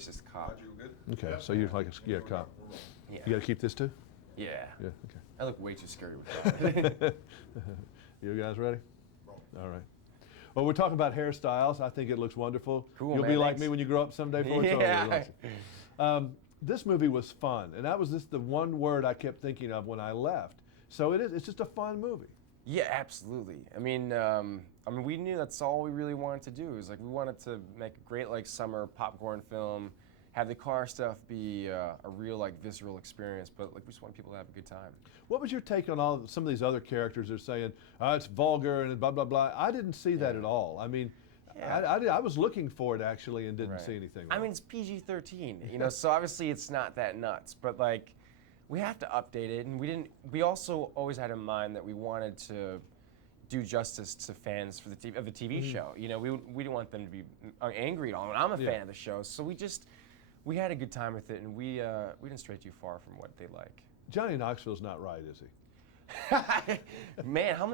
racist cop. Okay, so you're like a cop. Yeah. You got to keep this too? Yeah. Yeah, okay. I look way too scary with that. You guys ready? All right. Well, we're talking about hairstyles. I think it looks wonderful. Cool, You'll man, be like thanks. me when you grow up someday, Ford. Yeah. This movie was fun, and that was just the one word I kept thinking of when I left. So it's just a fun movie. Yeah, absolutely. I mean, we knew that's all we really wanted to do. Is like we wanted to make a great like summer popcorn film, have the car stuff be a real like visceral experience, but like we just want people to have a good time. What was your take on some of these other characters that are saying, it's vulgar and blah, blah, blah? I didn't see that at all. I mean, I was looking for it actually and didn't see anything wrong. I mean, it's PG-13, you know, so obviously it's not that nuts, but like, we have to update it, and we also always had in mind that we wanted to do justice to fans for of the TV show. You know, we didn't want them to be angry at all, and I'm a fan of the show, so we had a good time with it, and we didn't stray too far from what they like. Johnny Knoxville's not right, is he? Man, how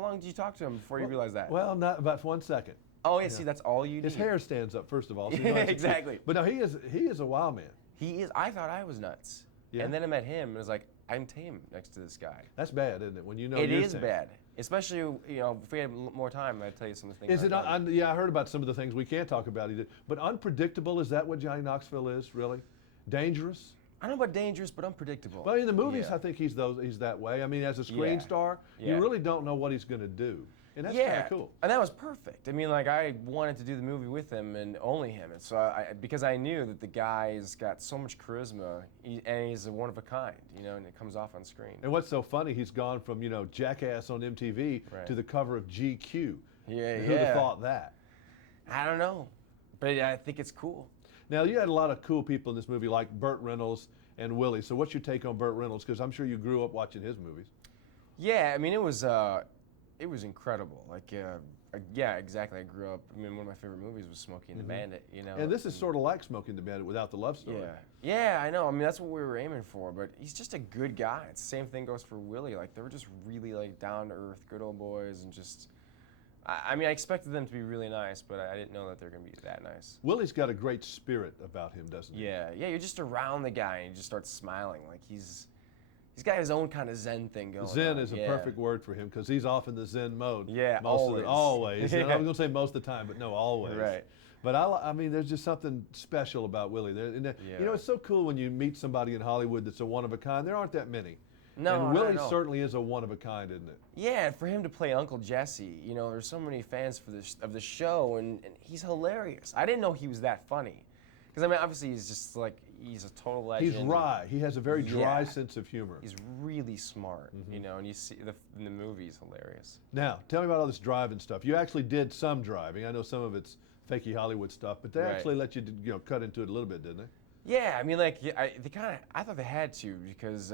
long did you talk to him before you realized that? Well, not about 1 second. Oh yeah, see, that's all you need. His hair stands up, first of all. So you know exactly. But no, he is a wild man. He is. I thought I was nuts. Yeah. And then I met him, and I was like, I'm tame next to this guy. That's bad, isn't it? When you know it you're is tame. bad. Especially, you know, if we had more time, I'd tell you some of the things. Is it? Yeah, I heard about some of the things we can't talk about. He did, but unpredictable. Is that what Johnny Knoxville is? Really? Dangerous? I don't know about dangerous, but unpredictable. Well, in the movies, I think he's that way. I mean, as a screen star, you really don't know what he's going to do. And that's kind of cool. And that was perfect. I mean, like, I wanted to do the movie with him and only him. And so because I knew that the guy's got so much charisma, and he's a one of a kind, you know, and it comes off on screen. And what's so funny, he's gone from, you know, Jackass on MTV to the cover of GQ. Yeah, Who'd have thought that? I don't know, but I think it's cool. Now, you had a lot of cool people in this movie, like Burt Reynolds and Willie. So what's your take on Burt Reynolds? Because I'm sure you grew up watching his movies. Yeah, I mean, it was incredible. Like, yeah, exactly. I grew up. I mean, one of my favorite movies was Smokey and the Bandit. You know. And this is sort of like Smokey and the Bandit without the love story. Yeah, I know. I mean, that's what we were aiming for. But he's just a good guy. It's the same thing goes for Willie. Like, they were just really like down to earth, good old boys, and just. I mean, I expected them to be really nice, but I didn't know that they're going to be that nice. Willie's got a great spirit about him, doesn't he? Yeah. You're just around the guy, and you just start smiling. Like he's got his own kind of Zen thing going on. Zen is a perfect word for him because he's off in the Zen mode. Yeah, always. And I'm going to say most of the time, but no, always. Right. But I mean, there's just something special about Willie. You know, it's so cool when you meet somebody in Hollywood that's a one of a kind. There aren't that many. No, and Willie certainly is a one of a kind, isn't it? Yeah, for him to play Uncle Jesse, you know, there's so many fans of the show, and he's hilarious. I didn't know he was that funny. Because, I mean, obviously he's just like, he's a total legend. He's wry. He has a very dry sense of humor. He's really smart, you know, and you see in the movie, he's hilarious. Now, tell me about all this driving stuff. You actually did some driving. I know some of it's fakey Hollywood stuff, but they actually let you, you know, cut into it a little bit, didn't they? Yeah, I mean, like, I thought they had to because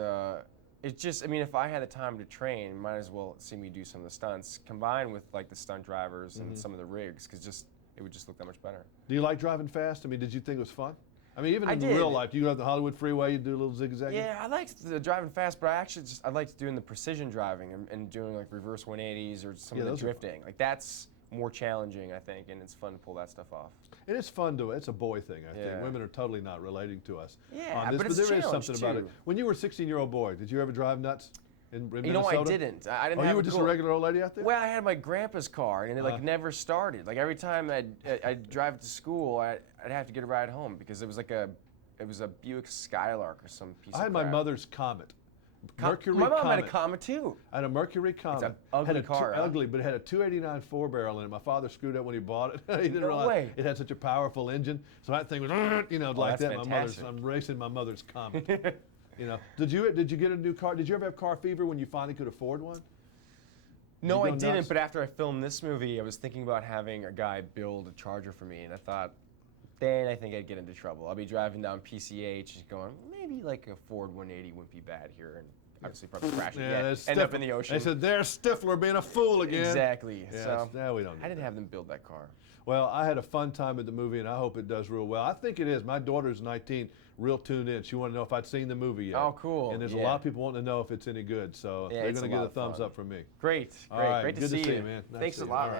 it's just, I mean, if I had the time to train, might as well see me do some of the stunts combined with, like, the stunt drivers and some of the rigs, because it would just look that much better. Do you like driving fast? I mean, did you think it was fun? I mean, even in real life, do you go to the Hollywood freeway, you do a little zigzag? Yeah, I liked the driving fast, but I liked doing the precision driving and doing, like, reverse 180s or some of the drifting. Like, that's more challenging, I think, and it's fun to pull that stuff off. And it's fun it's a boy thing, I think. Women are totally not relating to us on this, but there is something about it. When you were a 16-year-old boy, did you ever drive nuts in Minnesota? You know, I didn't. I didn't. You were just a regular old lady out there? Well, I had my grandpa's car, and it like never started. Like every time I'd drive to school, I'd have to get a ride home because it was a Buick Skylark or some piece of crap. I had my mother's Comet. Mercury My mom Comet. had a Comet too. I had a Mercury Comet. It's an ugly car. Ugly, but it had a 289 4-barrel in it. My father screwed up when he bought it. He didn't realize it had such a powerful engine. So that thing was, you know, like that. I'm racing my mother's Comet. You know, did you get a new car? Did you ever have car fever when you finally could afford one? No, I didn't. But after I filmed this movie, I was thinking about having a guy build a Charger for me, and I thought, then I think I'd get into trouble. I'll be driving down PCH going, maybe like a Ford 180 wouldn't be bad here, and obviously probably crash again, end up in the ocean. They said, there's Stifler being a fool again. Exactly. Yeah, so now we don't. I didn't have them build that car. Well, I had a fun time with the movie, and I hope it does real well. I think it is. My daughter's 19, real tuned in. She wanted to know if I'd seen the movie yet. Oh, cool. And there's a lot of people wanting to know if it's any good, so they're going to get a thumbs up from me. Great, All right, great to good see to see you. you, man. Nice Thanks to a see you. lot, man.